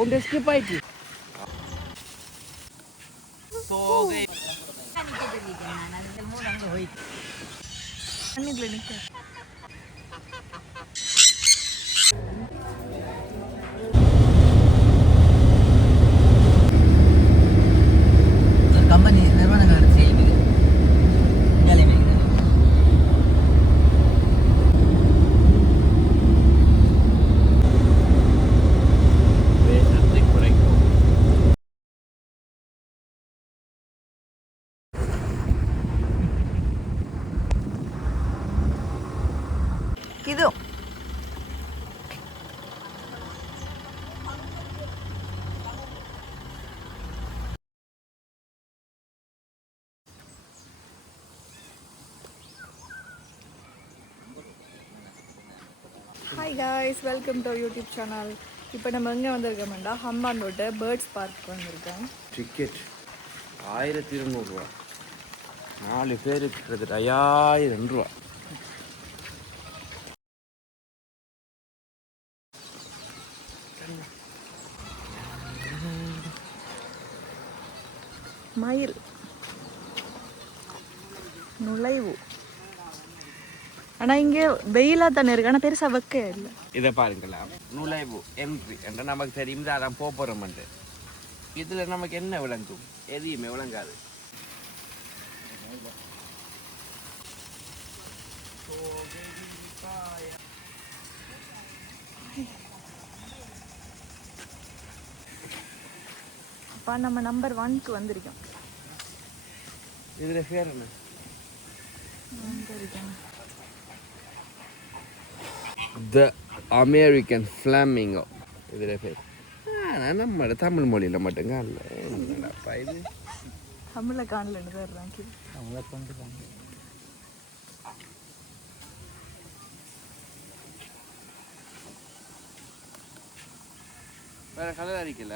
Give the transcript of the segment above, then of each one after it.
ஒன்று எஸ்கேப் ஆயிடுச்சு. கம்பெனி நிறுவனங்கள் செய்யுது. இது hi guys, welcome to YouTube channel. இப்போ நம்ம எங்கே வந்திருக்கோம்டா ஹம்பாந்தோட்ட பேர்ட்ஸ் பார்க் வந்திருக்கோம். டிக்கெட் 1200 ரூபா, 4 பேருக்கு கிட்டத்தட்ட 5000 ரூபா. மயில் நுழைவு. ஆனால் இங்கே வெயிலாக தானே இருக்கு, ஆனால் பெருசாக வைக்க இல்லை. இதை பாருங்களேன், நுழைவு என்ட்ரி என்ற நமக்கு தெரியும். அதான் போகிறோம்ட்டு இதில் நமக்கு என்ன விளங்கும்? எதையுமே விளங்காது. அப்பா நம்ம நம்பர் 1க்கு வந்திருக்கோம். இதில் பேர் என்ன? The American flamingo. இதில் பேர் நம்ம தமிழ் மொழியில் மட்டும் காணல. என்னடாப்பா இது தமிழில் காணலன்னு தர்றாங்க. வேற கலர் அடிக்கல,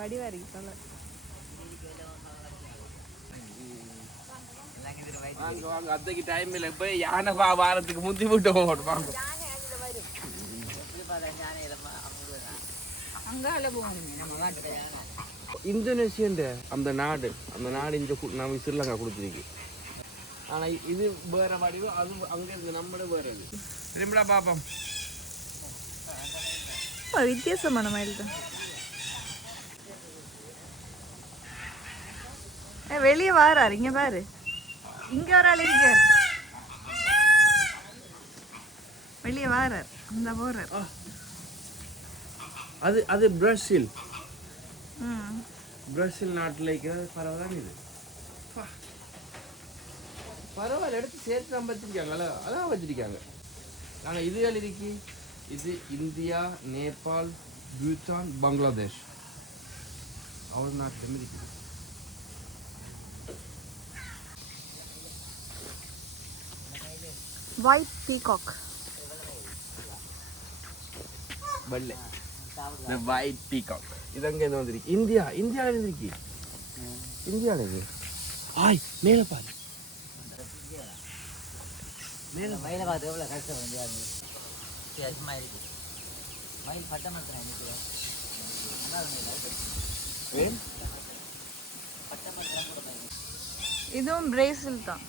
வடிவாரி கலர். வாங்க அத்தைக்கு டைம் இல்லை. போய் யானை வாரத்துக்கு முந்தி விட்டு வாங்க. இந்தோனேஷியன் அந்த நாடு இந்த நம்ம ஸ்ரீலங்கா கொடுத்துருக்கு. ஆனால் இது வேற வடிவு, அது அங்கே இருந்து நம்மளே வேற. இது திரும்பிடா பாப்போம். வித்தியாசமான மயில் தான். வெளியே வாராரு, இங்க பாரு, இங்க ஒரு ஆள் இருக்காரு. வெளியே வாரார், அந்த போறார். அது பிரேசில் நாட்டில் இருக்கிறது. பரவாயில்ல, இது பரவாயில்ல. எடுத்து சேர்த்து தான் வச்சிருக்காங்க, அதான் வச்சிருக்காங்க. ஆனால் இதுகள் இருக்கு. இது இந்தியா, நேபாள், பூட்டான், பங்களாதேஷ் அவர் நாட்டிலும் இருக்குது. white peacock. வெள்ளை, the white peacock. இது அங்கே இருந்து வந்திருக்கு. இந்தியாவில் இருந்திருக்கு. இந்தியாவில் இது. ஆய் மேலே பாரு, மேலே மயிலை பார்த்து எவ்வளோ கஷ்டம் வந்து வித்தியாசமாக இருக்குது. மயில் பட்ட மரத்தில் இதுவும் பிரேசில் தான்.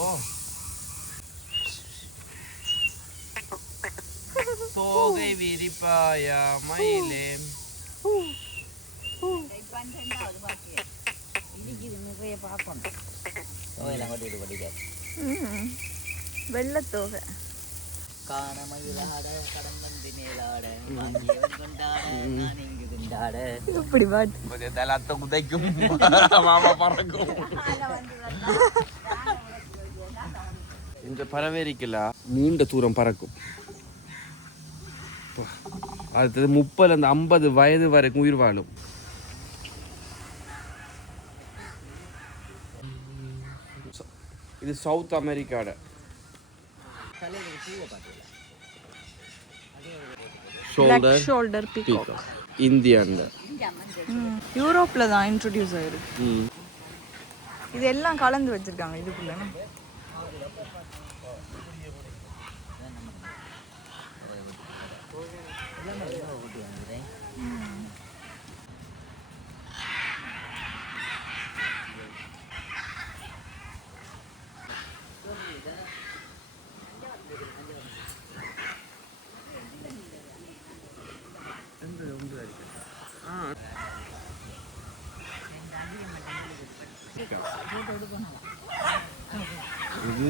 ஓ தோகை விரிப்பாயா மயிலே. வெள்ளத்தோகை இப்படி பாட்டு தலத்தை குதைக்கும், மாமா பறக்கும். இந்த பறவை இருக்குல்ல, நீண்ட தூரம் பறக்கும். அடுத்தது 30-50 வயது வரைக்கும் உயிர் வாழும். இது சவுத் அமெரிக்காட ஷோல்டர் பீகாக். இந்தியாண்ட யூரோப்ல தான் இன்ட்ரோடியூஸ் ஆயிருக்கு. இது எல்லாம் கலந்து வச்சிருக்காங்க இதுக்குள்ள. இது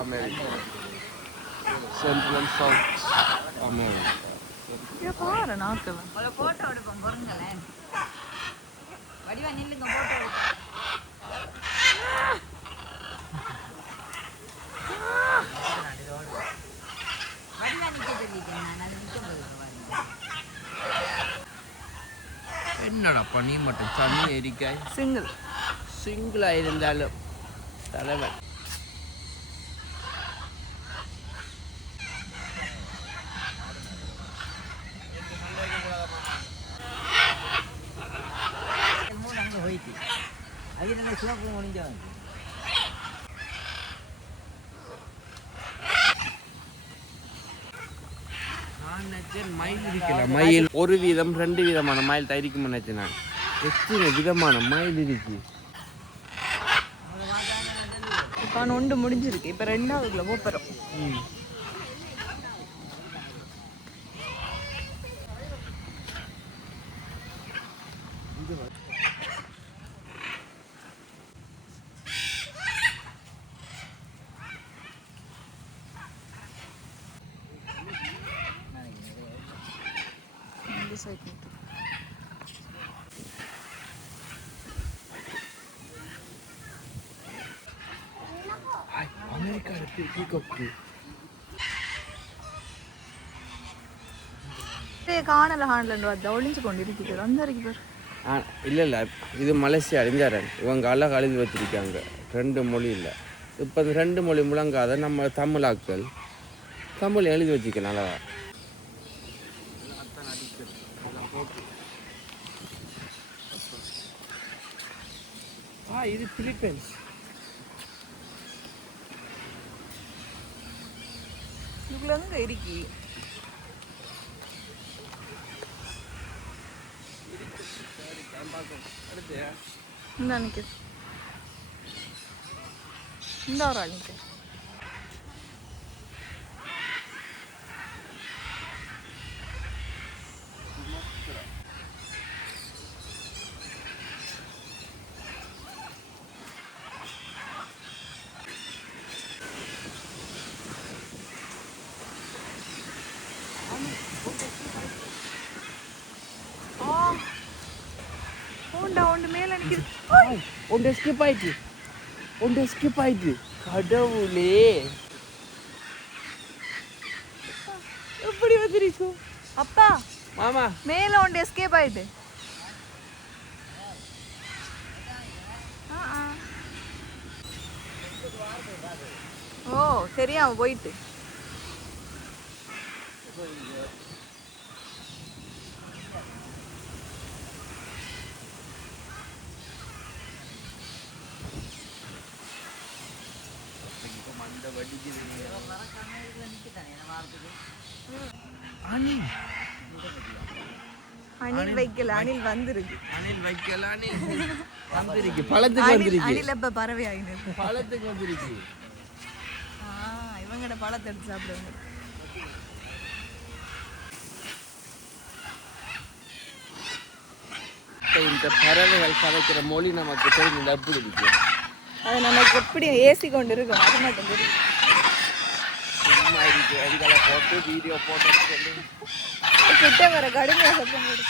அமெரிக்கா, சென்ட்ரல் சவுத் அமெரிக்கா. பாரு நாட்கள் ஒரு போட்டோ எடுப்போம் பொருங்களேன். வடிவா நில்லுங்க போட்டோ எடுப்போம். வடிவா நிக்க சொல்லிட்டேன் நான், அது நிக்க போதும். என்னடா நீ மட்டும் தனி எரிக்காய் சிங்கிளாக இருந்தாலும் தலைவன். அங்கே போயிட்டு அது நல்ல சிவப்பு முடிஞ்சா மயில் இருக்கல, மயில் ஒரு வீதம் 2 விதமான மயில் தயாரிக்கும் நினைச்சேன் நான். எத்தனை விதமான மயில் இருக்கு. இப்போ ஒன்று முடிஞ்சிருக்கு, இப்போ 2வதுக்குள்ள போகிறோம். அமெரிக்கா பீகாக்கு காணல ஹாண்ட்லண்ட் வந்து ஒளிஞ்சு கொண்டு இருக்குது அந்த இருக்கு பேர். இல்லை இது மலேசியா அறிஞரன். இவங்க அழகாக எழுதி வச்சிருக்காங்க 2 மொழி இல்லை. இப்போ அந்த 2 மொழி முழங்காத நம்ம தமிழாக்கள் தமிழ் எழுதி வச்சுக்கலாம் அழகா. இது பிலிப்பைன்ஸ். இதுக்குள்ள எங்க இருக்கு? இந்த நிக்கு இந்த ஒரு ஆள் நிக்கு. ஒன்று ஸ்கிப் ஆயிட்டு கடவுளே, எப்படி வந்துருச்சு அப்பா? மாமா மேல ஒன்று எஸ்கேப் ஆயிட்டு. ஓ தெரியாம போயிட்டு. அணில் வைக்கல, அணில் வந்திருக்கு. அணில் வைக்கல, அணில் வந்திருக்கு. பழத்துக்கு வந்திருக்கு. அணில் எப்ப பறவை ஆயினது? பழத்துக்கு வந்திருக்கு. இவங்கட பழத்தை எடுத்து சாப்பிடுவாங்க. இந்த பறவைகள் கதைக்கிற மொழி நமக்கு தெரிஞ்சு எப்படி இருக்கு? அது நமக்கு எப்படி ஏசி கொண்டு இருக்கும் அது மட்டும் தெரியும். சும்மா இருக்கு, அதுகளை போட்டு வீடியோ போட்டு கிட்ட வர கடுமையா சத்தம் போடு.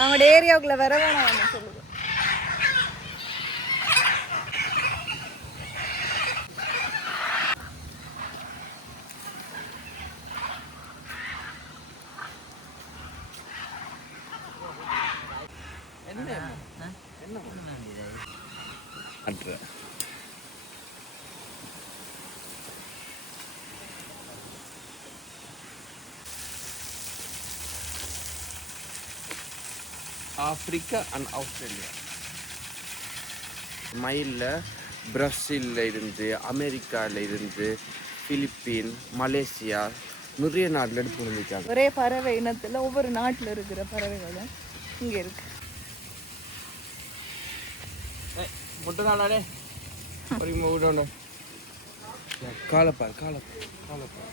அவங்களோட ஏரியாவுக்குள்ள வர வேணாம் சொல்லுது. Africa and Australia. மயிலில் பிரசில்ல இருந்து, அமெரிக்காவில் இருந்து, பிலிப்பீன், மலேசியா நிறைய நாட்டில் எடுத்து வந்துருக்காங்க. ஒரே பறவை இனத்தில் ஒவ்வொரு நாட்டில் இருக்கிற பறவைகளும் இங்கே இருக்கு. முட்டைதாடே ஒரு விடணும். காலப்பார் காலப்பார் காலப்பார்.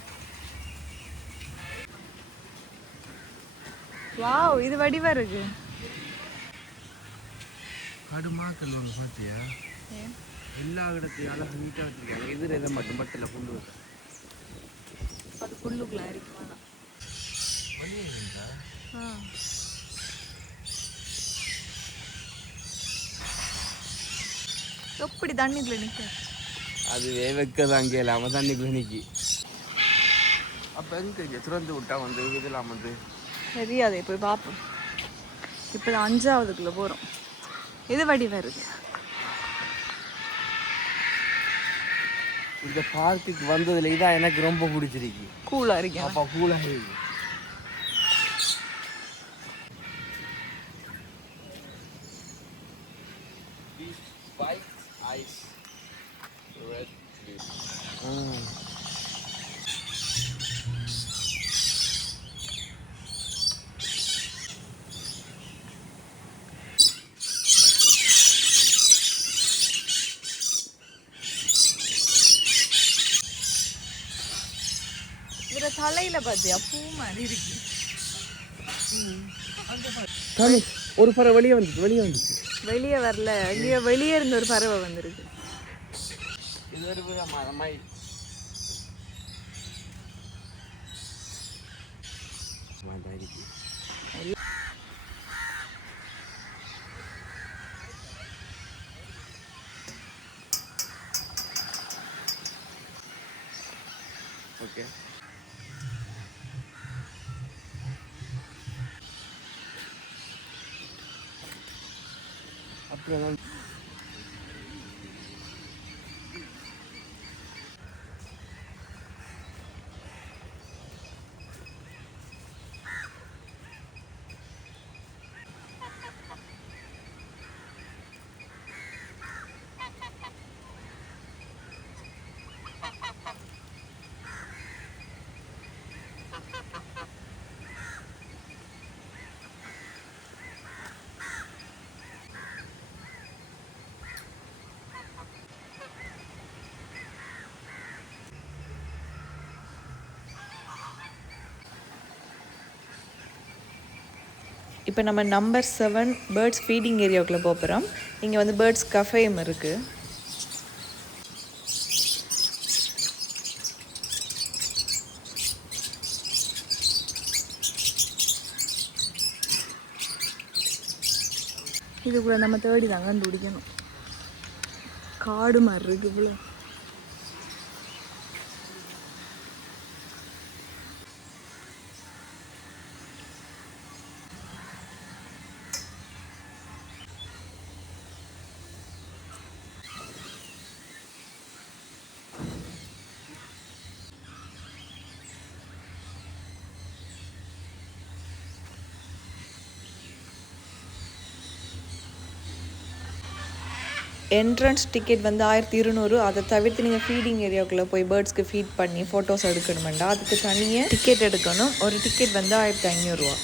வாவ், இது வடிவா இருக்கு. கடுமாக்கல் ஒன்று பார்த்தியா ஏன் எல்லா இடத்தையும் அழகாக நீட்டாக வச்சுருக்காங்க. எதிர் எதை மட்டும் பட்டில் கொண்டு வந்து அது புல்லுக்குள்ள இருக்குமா எப்படி தண்ணிக்குள்ள நிற்க அதுவே வைக்கதான் கேளாம தண்ணிக்குள்ள நிற்கி. அப்போ எங்கே திறந்து விட்டா வந்து இதெல்லாம் வந்து தெரியாதே போய் பார்ப்போம். இப்போ 5ஆவதுக்குள்ளே போகிறோம். இது வடி வருது. இந்த பார்க்குக்கு வந்ததில் இதான் எனக்கு ரொம்ப பிடிச்சிருக்கு. கூலாக இருக்கேன். அப்போ கூலாக இருக்கு. இதில் தலையில் பார்த்தியா பூ மாதிரி இருக்கு. ஒரு பறவை வெளியே வந்துச்சு. வெளியே வரல, இங்கே வெளியே இருந்த ஒரு பறவை வந்துருக்கு. இது ஒரு மயில். ஓகே அப்புறம் இப்போ நம்ம நம்பர் 7 பேர்ட்ஸ் ஃபீடிங் ஏரியாவுக்குள்ளே போகிறோம். இங்கே வந்து பேர்ட்ஸ் கஃபேயும் இருக்குது. இதுக்குள்ளே நம்ம தேடி தாங்க கண்டுபிடிக்கணும். காடு மாதிரி இருக்கு இவ்வளோ. என்ட்ரன்ஸ் டிக்கெட் வந்து 1200. அதை தவிர்த்து நீங்கள் ஃபீடிங் ஏரியாவுக்குள்ளே போய் பேர்ட்ஸ்க்கு ஃபீட் பண்ணி ஃபோட்டோஸ் எடுக்கணுமெண்டா அதுக்கு தனியாக டிக்கெட் எடுக்கணும். ஒரு டிக்கெட் வந்து 1500 ரூபா.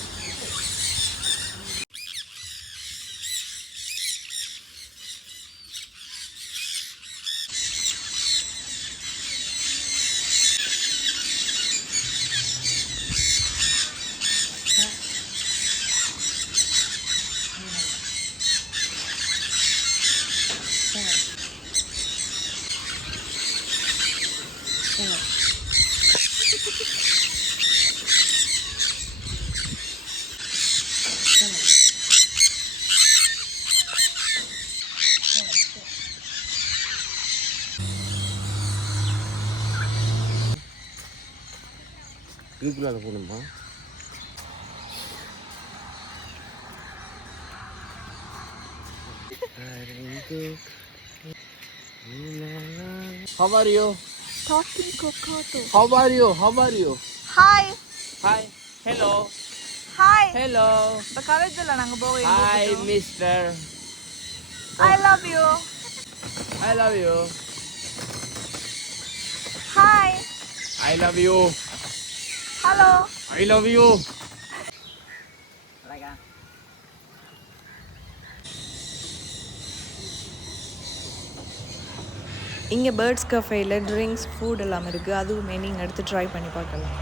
இதுக்குள்ளால போகணுமா? How are you? Talking cocoto. How are you? How are you? Hi. Hi. Hello. Hi. Hello. இந்த காலேஜில் நாங்கள் போவோம். Hi, Mister. I love you. I love you. Hi. I love you. Hello. I love you. இங்கே birds கஃபேயில் drinks food எல்லாம் இருக்குது. அதுவுமே நீங்கள் எடுத்து ட்ரை பண்ணி பார்க்கலாம்.